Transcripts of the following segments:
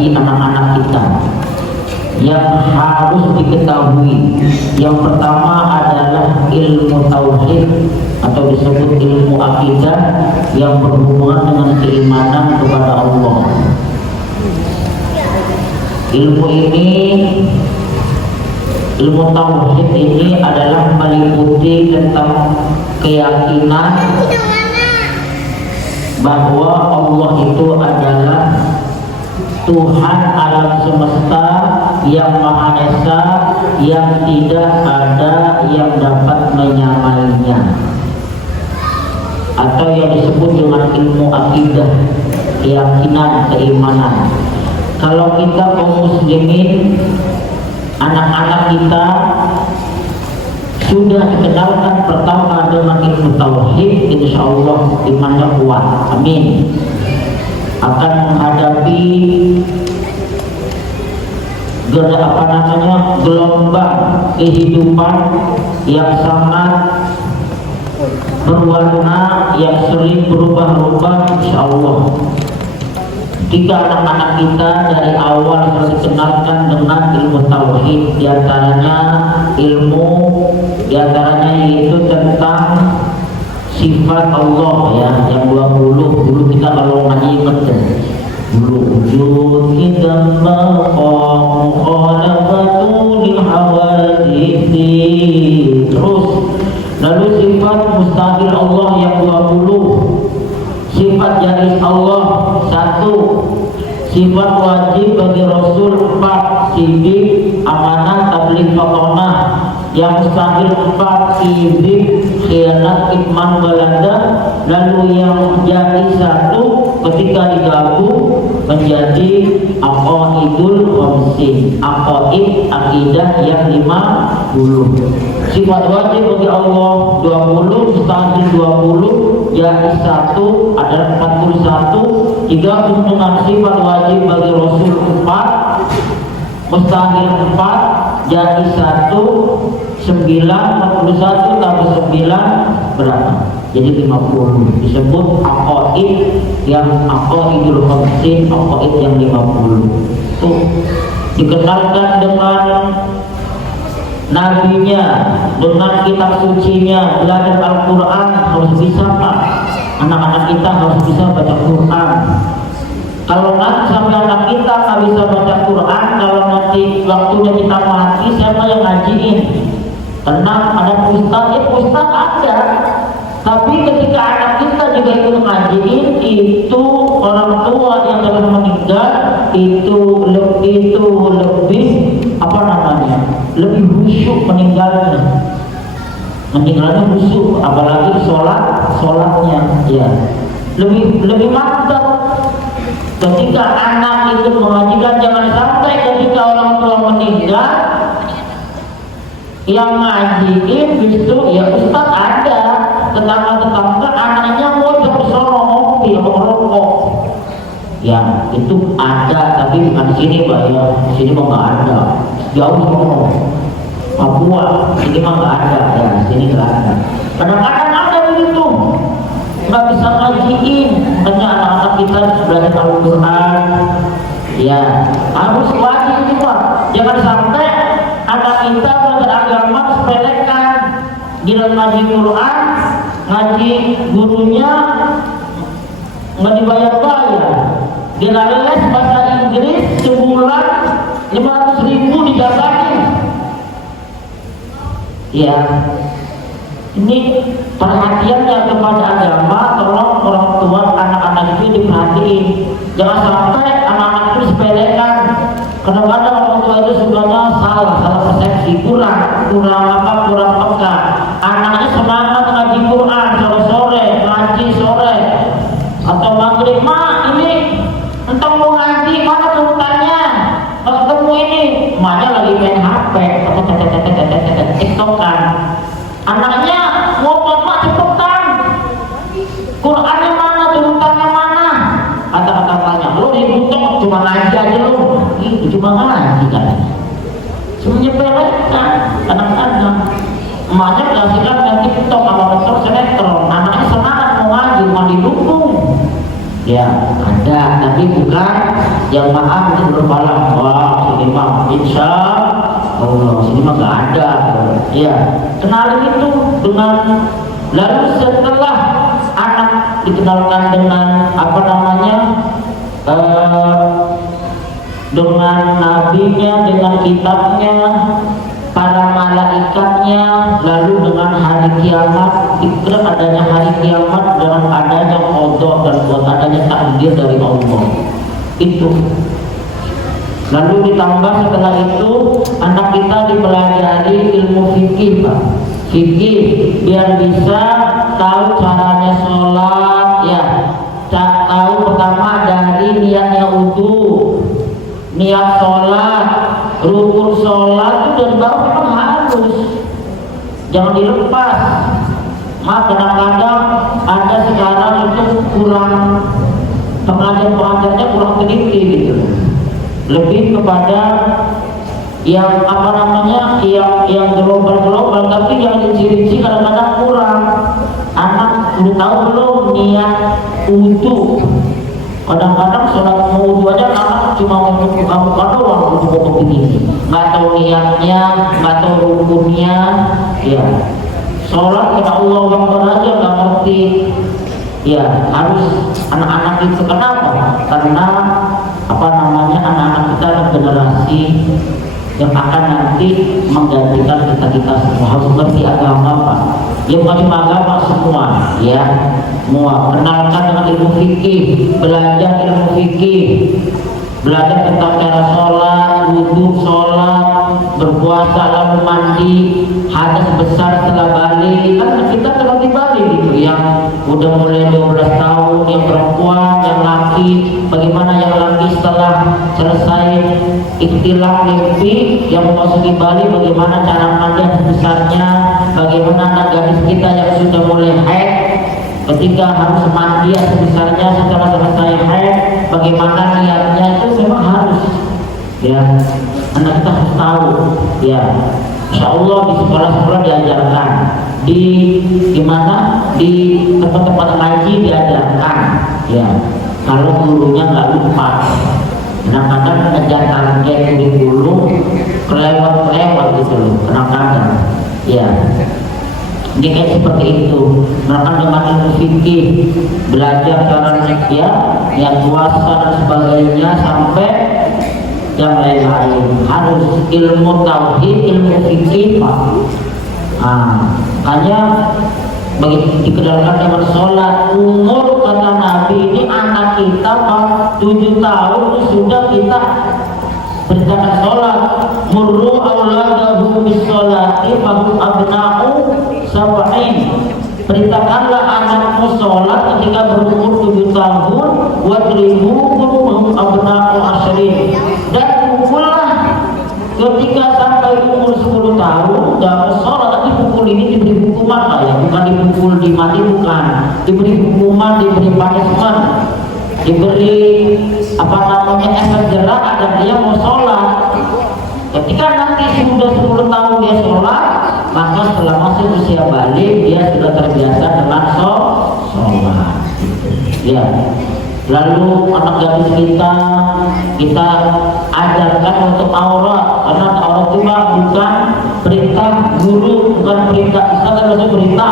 bagi anak-anak kita yang harus diketahui. Yang pertama adalah ilmu tauhid atau disebut ilmu akidah yang berhubungan dengan keimanan kepada Allah. Ilmu tauhid ini adalah meliputi tentang keyakinan bahwa Allah itu adalah Tuhan alam semesta yang Maha Esa, yang tidak ada yang dapat menyamainya, atau yang disebut dengan ilmu akidah, keyakinan, keimanan. Kalau kita kaum muslimin, anak-anak kita sudah dikenalkan pertama dengan ilmu tauhid, insya Allah imannya kuat, amin, akan menghadapi gelombang kehidupan yang sangat berwarna, yang sering berubah-ubah, insya Allah. Jika anak-anak kita dari awal harus dikenalkan dengan ilmu tauhid, diantaranya yaitu tentang sifat Allah ya, yang 20 dulu kita kalau ngaji inget dulu wujud kita maqam khalafatul hawadithi, terus lalu sifat mustahil Allah yang 20, sifat jais Allah 1, sifat wajib bagi Rasul 4, sidik, amanah, tabligh, fatonah, yang mustahil 4, kizib, khianat, kitman, balada, lalu yang jais 1 ketika digabung menjadi aqaidul khamsin, aqaid akidah yang 50. Sifat wajib bagi Allah 20, mustahil 20, jais 1 adalah 41, digabung dengan sifat wajib bagi Rasul 4, mustahil 4, jais 1, 9, 41 tambah 9 berapa? Jadi 50. Disebut aqaid yang aqaidul khamsin, aqaid yang 50. Tuh dikenalkan dengan nabinya, dengan kitab sucinya, belajar Al-Quran harus bisa Pak. Anak-anak kita harus bisa baca Quran. Kalau nanti sampai anak kita nggak bisa baca Quran, kalau nanti waktunya kita mati, siapa yang ngajiin? Tenang, ada ustaz, ustaz ada. Tapi ketika anak kita juga ikut ngajiin, itu orang tua yang telah meninggal itu lebih apa namanya? Lebih khusyuk meninggalnya khusyuk, apalagi sholatnya ya lebih mantap. Ketika anak itu mengajikan, jangan sampai ketika orang tua meninggal yang ngajiin justru ya ustaz ada, tetangga anaknya mau sono ngopi atau merokok, ya itu ada, tapi bukan di sini Pak ya, di sini mah nggak ada, jauh sono Papua, sini mah nggak ada ya, di sini nggak ada. Kadang-kadang ada begitu, nggak bisa ngajiin, makanya anak-anak kita belajar Al-Quran, ya harus wajib juga. Jangan sampai anak kita belajar agama sepelekan, gila ngaji Quran, ngaji gurunya nggak dibayar-bayar, gila les bahasa Inggris sebulan 500.000 dijabarin. Ya, ini perhatiannya kepada agama, tolong orang tua anak-anak itu diperhatiin. Jangan sampai anak-anak itu sepelekan. Kadang-kadang orang tua itu sebenarnya salah persepsi, kurang peka. Anaknya semangat ngaji Quran sore-sore, ngaji sore atau maghrib, ma ini entah mau ngaji, mana tuntutannya? Ketemu ini, emaknya lagi main HP, tiktokan. Anaknya ngomong, mak cepetan, Qurannya mana, tuntutannya mana? Kata-kata tanya, lo dibutuh cuma ngaji aja lo, itu cuma ngaji kan? Semuanya pelekkan, kadang-kadang emaknya kasihkan main tiktok sama motor sinetron, anaknya semangat mau ngaji, mau didukung. Ya ada, tapi bukan jamaah itu berpalang, wah sini mah insya Allah, sini mah gak ada. Ya, kenalin itu dengan, lalu setelah anak dikenalkan dengan apa namanya, dengan nabinya, dengan kitabnya, para malaikatnya, lalu dengan hari kiamat, ikrar adanya hari kiamat dengan adanya qada dan buat adanya takdir dari Allah. Itu. Lalu ditambah setelah itu anak kita dipelajari ilmu fikih, Pak. Fikih biar bisa tahu caranya sholat, ya. Tahu pertama dari niatnya wudu, niat sholat, rukun sholat itu dari bawah memang harus, jangan dilepas. Kadang-kadang ada sekarang itu kurang, pengajar-pengajarnya kurang teliti gitu, lebih kepada yang apa namanya, yang global, tapi yang rinci-rinci kadang-kadang kurang. Anak udah tahu belum niat wudu? Kadang-kadang sholat mau wudu aja anak cuma untuk buka-buka doang, untuk begini, nggak tahu niatnya, nggak tahu rukunnya, ya. Sholat kepada Allah Akbar aja nggak ngerti, ya. Harus anak-anak itu kenapa? Karena apa namanya, anak-anak kita adalah generasi yang akan nanti menggantikan kita semua. Harus mengerti agama, Pak. Ya bukan cuma agama, semua, ya. Semua kenalkan dengan ilmu fikih, belajar ilmu fikih, belajar tentang cara sholat, wudhu sholat, berpuasa lalu mandi, hadas besar setelah balik. Kan kita telah di Bali gitu, yang udah mulai 12 tahun, yang perempuan, yang laki, bagaimana yang laki setelah selesai ikhtilaf mimpi, yang memasuki Bali, bagaimana cara mandi sebesarnya, bagaimana anak gadis kita yang sudah mulai haid ketika harus mandi sebesarnya setelah selesai haid, bagaimana niatnya, itu memang harus, ya. Anak kita harus tahu, ya. Insya Allah di sekolah-sekolah diajarkan, di gimana, di tempat-tempat ngaji diajarkan, ya. Kalau gurunya nggak lupa, kadang-kadang ngejar target kurikulum kelewat gitu loh, kadang-kadang, ya. Ini kayak seperti itu. Melakukan dengan ilmu fikih, belajar cara ya, yang puasa dan sebagainya, sampai yang lain-lain. Harus ilmu tauhid, ilmu fikih, Pak. Hanya begitu dikenalkan dengan sholat. Umur kata Nabi ini anak kita Pak 7 tahun itu sudah kita perintahkan sholat. Murru awladahu bis sholati fahum abna'u sab'in. Perintahkanlah anakmu sholat ketika berumur 7 tahun, wadribuhum abna'u asyrin, dan pukullah ketika sampai umur 10 tahun. Jangan sholat, tapi pukul ini diberi hukuman Pak, ya, bukan dipukul dimati, bukan, diberi hukuman, diberi punishment, diberi apa namanya, efek jerak agar dia mau sholat. Ketika nanti sudah 10 tahun dia sholat, maka setelah masuk usia balik dia sudah terbiasa dengan sholat, ya. Lalu anak gadis kita ajarkan untuk aurat, karena aurat itu bukan perintah guru, bukan perintah Islam, tapi perintah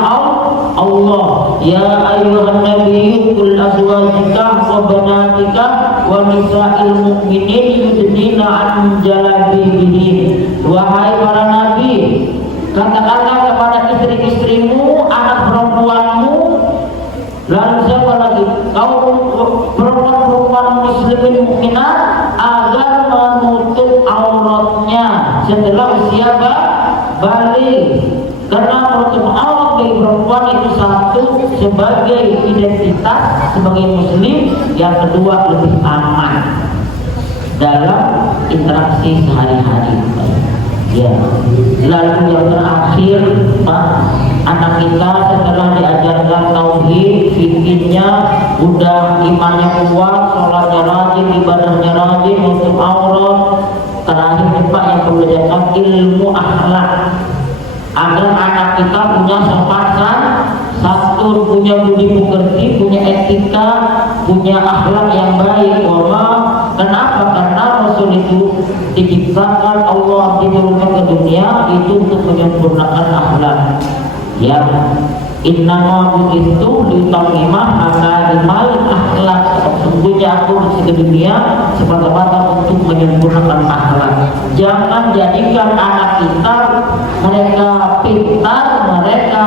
Allah. Ya ayyuhan nabiyyu qul azwajika wa banatika wa nisa'il mu'minin yudnina an jalabibihin. Wahai para nabi, katakanlah kepada istri-istrimu, anak perempuanmu, lalu siapa lagi, kaum perempuan muslimin mukminat, agar menutup auratnya setelah usia balik. Karena menutup aurat bagi perempuan itu satu, sebagai identitas sebagai muslim, yang kedua lebih aman dalam interaksi sehari-hari, ya. Lalu yang terakhir Pak, anak kita setelah diajarkan tauhid, fikihnya udah, imannya kuat, sholatnya rajin, ibadahnya rajin, untuk aurat. Terakhir Pak, yang perlu diajarkan ilmu akhlak, agar anak kita punya sopan santun, punya budi pekerti, punya etika, punya akhlak yang baik. Kenapa itu untuk menyempurnakan akhlak. Ya, innama bu'itsu litammima makarimal akhlak. Sesungguhnya aku di sini dunia semata-mata untuk menyempurnakan akhlak. Jangan jadikan anak kita mereka pintar, mereka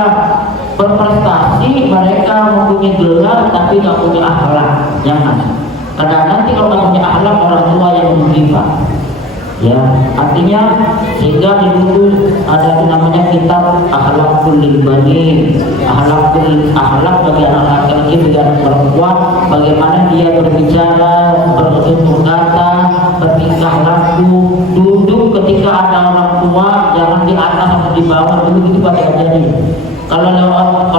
berprestasi, mereka mempunyai gelar tapi nggak punya akhlak. Jangan. Karena nanti kalau nggak punya akhlak, orang tua yang menghina. Ya, artinya sehingga dulu ada namanya kitab akhlakul bani, akhlak bagi anak laki-laki dan perempuan, bagaimana dia berbicara, bertutur kata, bertingkah laku, duduk ketika ada orang tua, jangan di atas atau di bawah, dulu itu pada jadi. Kalau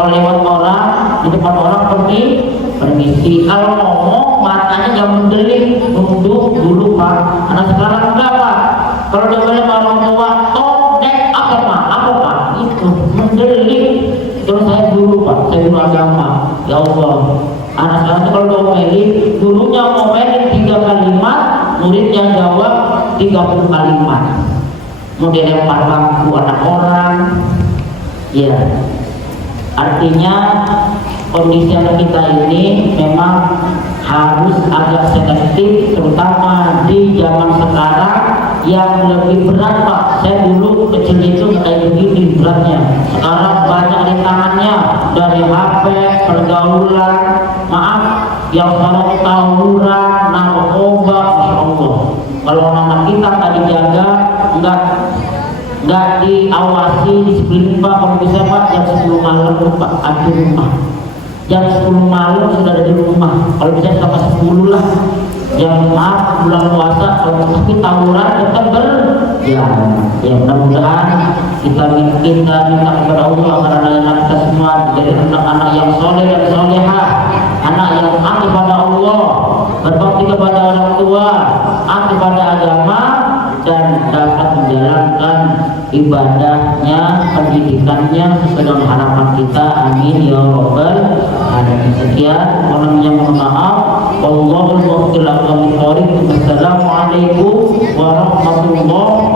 lewat orang, di depan orang permisi. Kalau ngomong matanya jangan mendelik, nunduk dulu Pak. Anak sekarang enggak Pak. Kalau dia bilang orang tua, nek apa Pak? Itu mendelik. Kalau saya dulu Pak, saya guru agama. Ya Allah. Anak sekarang kalau ngomeli, gurunya ngomeli 3 kalimat, muridnya jawab 30 kalimat. Mau dilempar bangku anak orang. Ya. Artinya kondisi anak kita ini memang harus agak selektif, terutama di zaman sekarang yang lebih berat Pak. Saya dulu kecil itu kayak begini beratnya, sekarang banyak rintangannya, dari HP, pergaulan, maaf, yang sekarang tawuran, narkoba, Masya Allah. Kalau anak kita tadi jaga, enggak diawasi, disiplin Pak. Kalau bisa Pak jam 10 malam Pak ada rumah, jam 10 malam sudah ada di rumah, kalau bisa sampai 10 lah. Yang maaf bulan puasa kalau tapi tawuran tetap berjalan. Ya mudah-mudahan kita minta kepada Allah agar anak-anak kita semua menjadi anak-anak yang soleh dan solehah, anak yang taat kepada Allah, berbakti kepada orang tua, taat kepada agama, dan dapat menjalankan ibadahnya, pendidikannya sesuai dengan harapan kita. Amin ya rabbal alamin. Sekian, mohon maaf. Wallahul muwaffiq ila aqwamit thoriq. Wassalamualaikum warahmatullahi